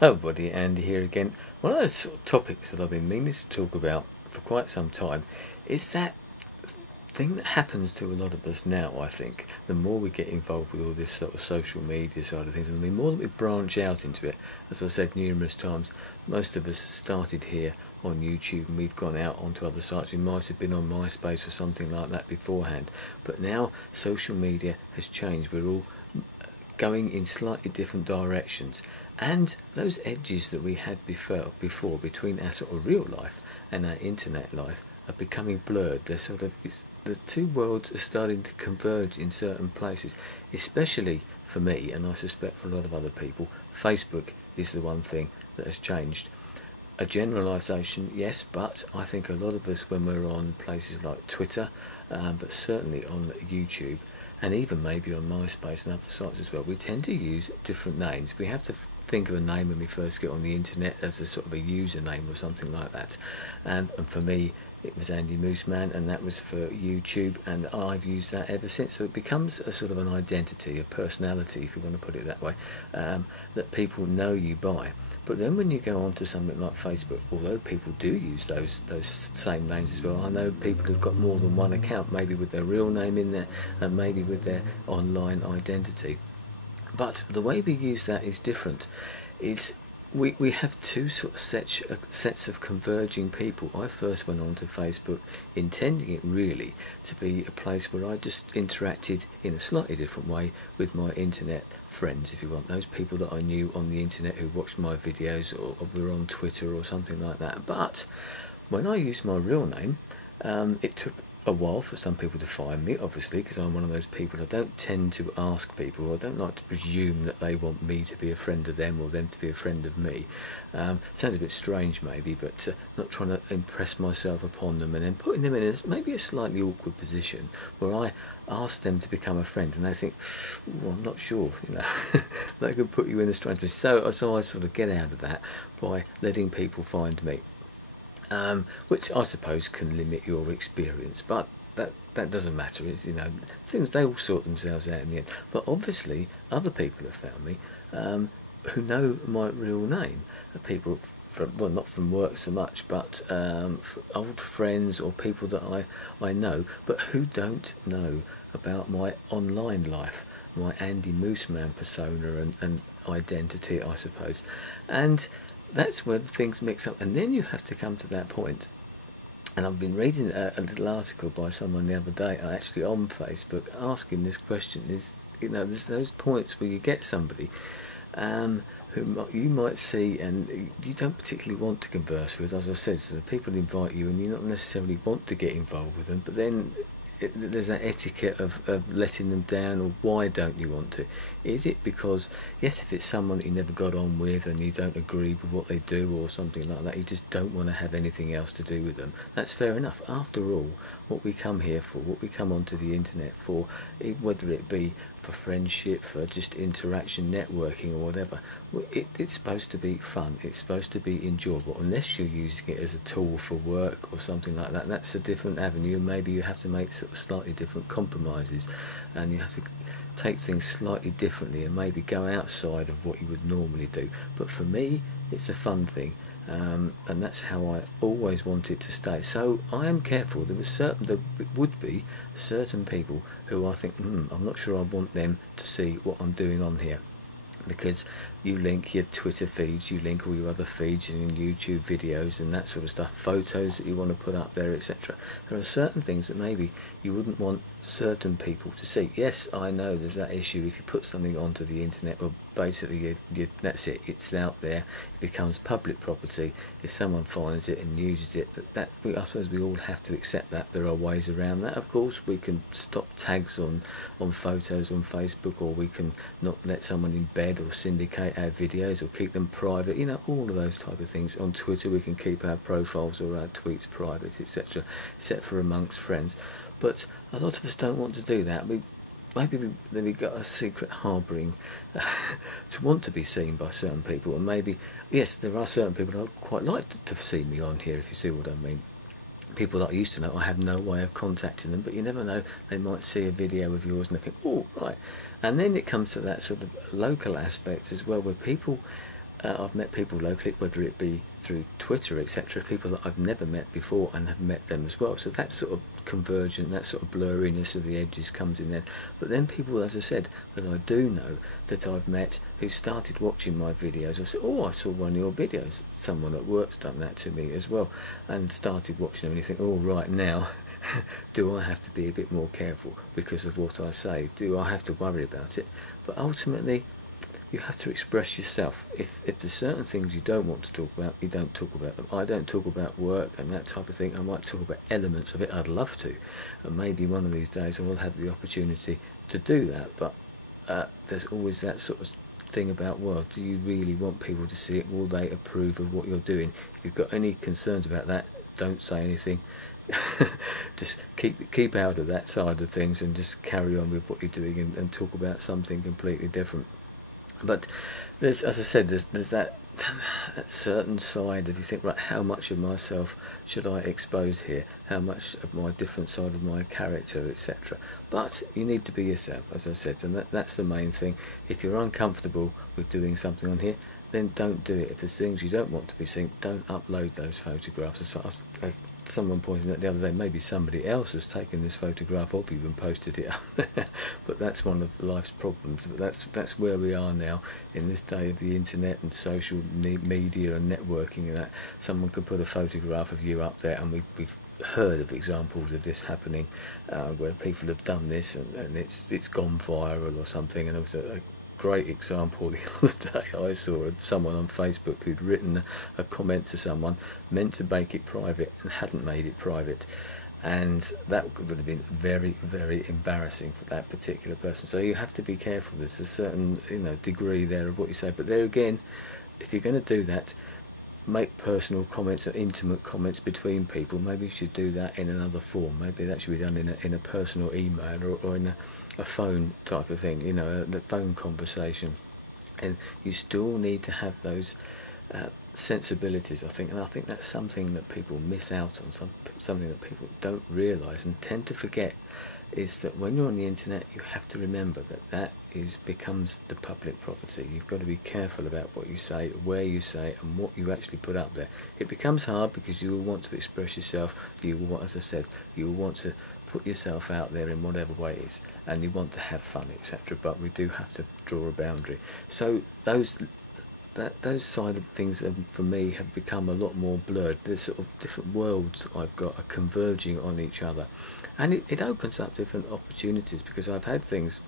Hello buddy, Andy here again. One of those sort of topics that I've been meaning to talk about for quite some time is that thing that happens to a lot of us now. I think the more we get involved with all this sort of social media side of things, and the more that we branch out into it, as I said numerous times, most of us started here on YouTube and we've gone out onto other sites. We might have been on MySpace or something like that beforehand, but now social media has changed. We're all going in slightly different directions, and those edges that we had before between our sort of real life and our internet life are becoming blurred. They're sort of, the two worlds are starting to converge in certain places, especially for me, and I suspect for a lot of other people. Facebook is the one thing that has changed. A generalisation, yes, but I think a lot of us, when we're on places like Twitter, but certainly on YouTube, and even maybe on MySpace and other sites as well, we tend to use different names. We have to think of a name when we first get on the internet as a sort of a username or something like that. And for me, it was andymooseman, and that was for YouTube, and I've used that ever since. So it becomes a sort of an identity, a personality, if you want to put it that way, that people know you by. But then when you go on to something like Facebook, although people do use those same names as well, I know people who've got more than one account, maybe with their real name in there and maybe with their online identity. But the way we use that is different. We have two sort of sets of converging people. I first went on to Facebook intending it really to be a place where I just interacted in a slightly different way with my internet friends, if you want, those people that I knew on the internet who watched my videos or were on Twitter or something like that. But when I used my real name, it took a while for some people to find me, obviously, because I'm one of those people. I don't tend to ask people. I don't like to presume that they want me to be a friend of them or them to be a friend of me. Sounds a bit strange maybe, but not trying to impress myself upon them and then putting them in maybe a slightly awkward position where I ask them to become a friend and they think, I'm not sure, they could put you in a strange position. So I sort of get out of that by letting people find me. Which I suppose can limit your experience, but that doesn't matter. It's, things, they all sort themselves out in the end. But obviously other people have found me who know my real name. People from, well, not from work so much, but old friends or people that I know, but who don't know about my online life, my andymooseman persona and identity, I suppose. And that's where things mix up, and then you have to come to that point. And I've been reading a little article by someone the other day, actually on Facebook, asking this question: is, there's those points where you get somebody who you might see and you don't particularly want to converse with, as I said. So the people invite you and you don't necessarily want to get involved with them, but then there's that etiquette of letting them down, or why don't you want to? Is it because, yes, if it's someone that you never got on with and you don't agree with what they do or something like that, you just don't want to have anything else to do with them? That's fair enough. After all, what we come here for, what we come onto the internet for, whether it be for friendship, for just interaction, networking or whatever, it's supposed to be fun, it's supposed to be enjoyable, unless you're using it as a tool for work or something like that. That's a different avenue, and maybe you have to make sort of slightly different compromises, and you have to take things slightly differently and maybe go outside of what you would normally do. But for me, it's a fun thing, and that's how I always want it to stay. So I am careful. There would be certain people who I think, I'm not sure I want them to see what I'm doing on here, because you link your Twitter feeds, you link all your other feeds and YouTube videos and that sort of stuff, photos that you want to put up there, etc. There are certain things that maybe you wouldn't want certain people to see. Yes, I know there's that issue. If you put something onto the internet, well, basically that's it, it's out there, it becomes public property. If someone finds it and uses it, I suppose we all have to accept that. There are ways around that. Of course, we can stop tags on photos on Facebook, or we can not let someone embed or syndicate our videos or keep them private, all of those type of things. On Twitter we can keep our profiles or our tweets private, etc., except for amongst friends. But a lot of us don't want to do that. Maybe we've got a secret harbouring to want to be seen by certain people, and maybe, yes, there are certain people who I'd quite like to see me on here, if you see what I mean. People that I used to know, I have no way of contacting them, but you never know, they might see a video of yours and they think, oh, right. And then it comes to that sort of local aspect as well, where people I've met people locally, whether it be through Twitter, etc., people that I've never met before and have met them as well. So that sort of convergent, that sort of blurriness of the edges comes in there. But then people, as I said, that I do know that I've met who started watching my videos. I said, oh, I saw one of your videos. Someone at work's done that to me as well, and started watching them, and you think, oh, right, now do I have to be a bit more careful because of what I say? Do I have to worry about it? But ultimately, you have to express yourself. If there's certain things you don't want to talk about, you don't talk about them. I don't talk about work and that type of thing. I might talk about elements of it. I'd love to, and maybe one of these days I will have the opportunity to do that. But there's always that sort of thing about, well, do you really want people to see it? Will they approve of what you're doing? If you've got any concerns about that, don't say anything. Just keep out of that side of things and just carry on with what you're doing, and talk about something completely different. But there's, as I said, there's that certain side of, you think, right, how much of myself should I expose here? How much of my different side of my character, etc. But you need to be yourself, as I said, and that's the main thing. If you're uncomfortable with doing something on here, then don't do it. If there's things you don't want to be seen, don't upload those photographs. As someone pointed out the other day, maybe somebody else has taken this photograph of you and posted it up there. But that's one of life's problems. But that's where we are now in this day of the internet and social media and networking, and that someone could put a photograph of you up there, and we've heard of examples of this happening, where people have done this and it's gone viral or something. And there was a great example the other day I saw of someone on Facebook who'd written a comment to someone, meant to make it private and hadn't made it private, and that would have been very, very embarrassing for that particular person. So you have to be careful. There's a certain degree there of what you say, but there again, if you're going to do that, make personal comments or intimate comments between people. Maybe you should do that in another form. Maybe that should be done in a personal email or in a phone type of thing, the phone conversation. And you still need to have those sensibilities, I think, and I think that's something that people miss out on, something that people don't realise and tend to forget, is that when you're on the internet, you have to remember that becomes the public property. You've got to be careful about what you say, where you say it, and what you actually put up there. It becomes hard because you will want to express yourself. You will, as I said, you will want to put yourself out there in whatever way it is, and you want to have fun, etc. But we do have to draw a boundary. So those side of things, for me, have become a lot more blurred. There's sort of different worlds I've got are converging on each other, and it opens up different opportunities, because I've had things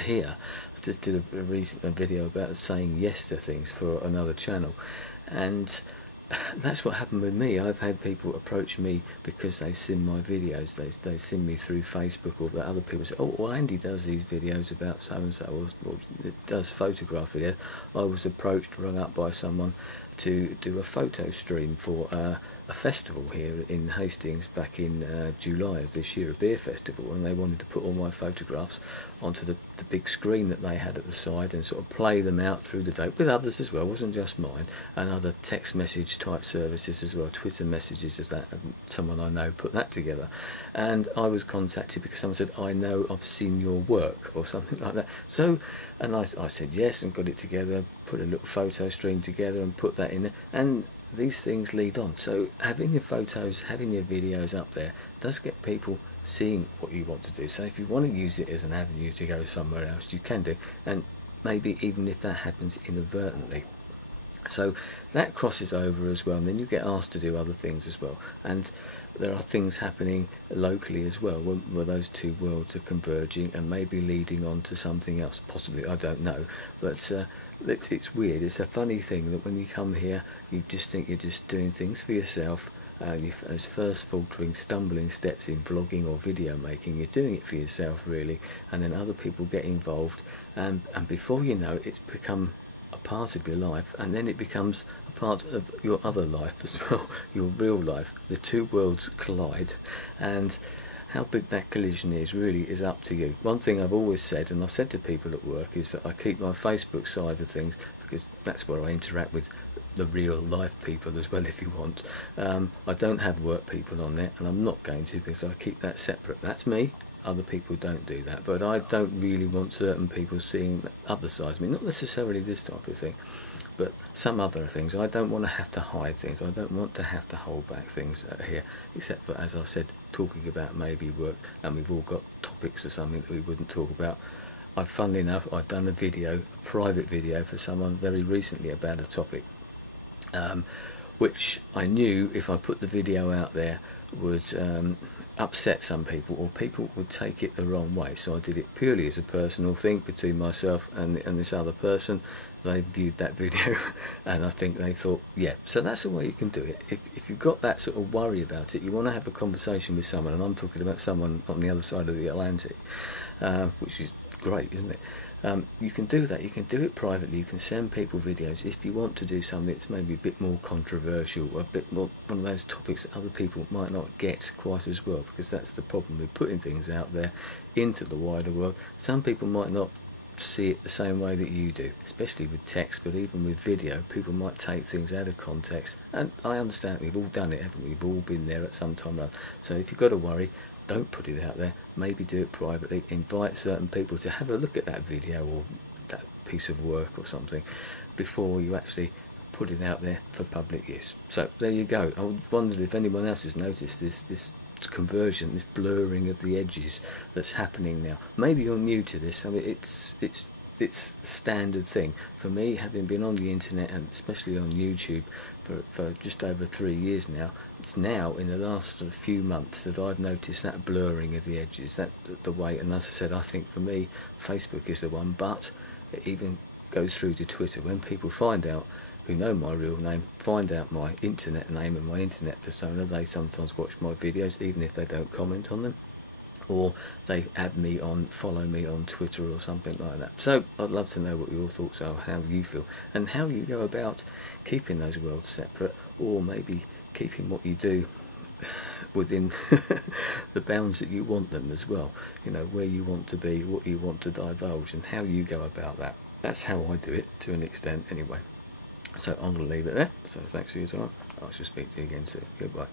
here. I just did a recent video about saying yes to things for another channel, and that's what happened with me. I've had people approach me because they've seen my videos. They've seen me through Facebook, or that other people say, oh, well, Andy does these videos about so-and-so, or does photograph videos. I was approached, rung up by someone to do a photo stream for a festival here in Hastings back in July of this year, a beer festival, and they wanted to put all my photographs onto the big screen that they had at the side and sort of play them out through the day with others as well. It wasn't just mine, and other text message type services as well, Twitter messages, as that someone I know put that together. And I was contacted because someone said, I know, I've seen your work, or something like that. So, and I said yes, and got it together, put a little photo stream together and put that in there, and these things lead on. So having your photos, having your videos up there does get people seeing what you want to do. So if you want to use it as an avenue to go somewhere else, you can do, and maybe even if that happens inadvertently. So that crosses over as well, and then you get asked to do other things as well, and there are things happening locally as well where those two worlds are converging and maybe leading on to something else, possibly, I don't know, but it's weird. It's a funny thing that when you come here, you just think you're just doing things for yourself, as first faltering, stumbling steps in vlogging or video making. You're doing it for yourself, really, and then other people get involved, and before you know it, it's become a part of your life, and then it becomes a part of your other life as well, your real life. The two worlds collide, and how big that collision is really is up to you. One thing I've always said, and I've said to people at work, is that I keep my Facebook side of things, because that's where I interact with the real life people as well, if you want. I don't have work people on there, and I'm not going to, because I keep that separate. That's me, other people don't do that, but I don't really want certain people seeing other sides of me, not necessarily this type of thing, but some other things. I don't want to have to hide things. I don't want to have to hold back things here, except for, as I said, talking about maybe work, and we've all got topics or something that we wouldn't talk about. Funnily enough, I've done a video, a private video for someone very recently about a topic, which I knew if I put the video out there would upset some people, or people would take it the wrong way. So I did it purely as a personal thing between myself and this other person. They viewed that video and I think they thought, yeah, so that's the way you can do it. If you've got that sort of worry about it, you want to have a conversation with someone, and I'm talking about someone on the other side of the Atlantic, which is great, isn't it? You can do that. You can do it privately. You can send people videos if you want to do something that's maybe a bit more controversial, or a bit more one of those topics that other people might not get quite as well, because that's the problem with putting things out there into the wider world. Some people might not see it the same way that you do, especially with text, but even with video, people might take things out of context, and I understand. We've all done it, haven't we? We've all been there at some time or other. So if you've got to worry, don't put it out there. Maybe do it privately. Invite certain people to have a look at that video or that piece of work or something before you actually put it out there for public use. So there you go. I wondered if anyone else has noticed this conversion, this blurring of the edges that's happening now. Maybe you're new to this. I mean, it's a standard thing for me, having been on the internet and especially on YouTube for just over 3 years now. It's now in the last few months that I've noticed that blurring of the edges, that the way. And as I said, I think for me Facebook is the one, but it even goes through to Twitter. When people find out, who know my real name, find out my internet name and my internet persona, they sometimes watch my videos even if they don't comment on them, or they add me on, follow me on Twitter or something like that. So I'd love to know what your thoughts are, how you feel, and how you go about keeping those worlds separate, or maybe keeping what you do within the bounds that you want them as well. You know, where you want to be, what you want to divulge, and how you go about that. That's how I do it, to an extent anyway. So I'm going to leave it there. So thanks for your time. I shall speak to you again soon. Goodbye.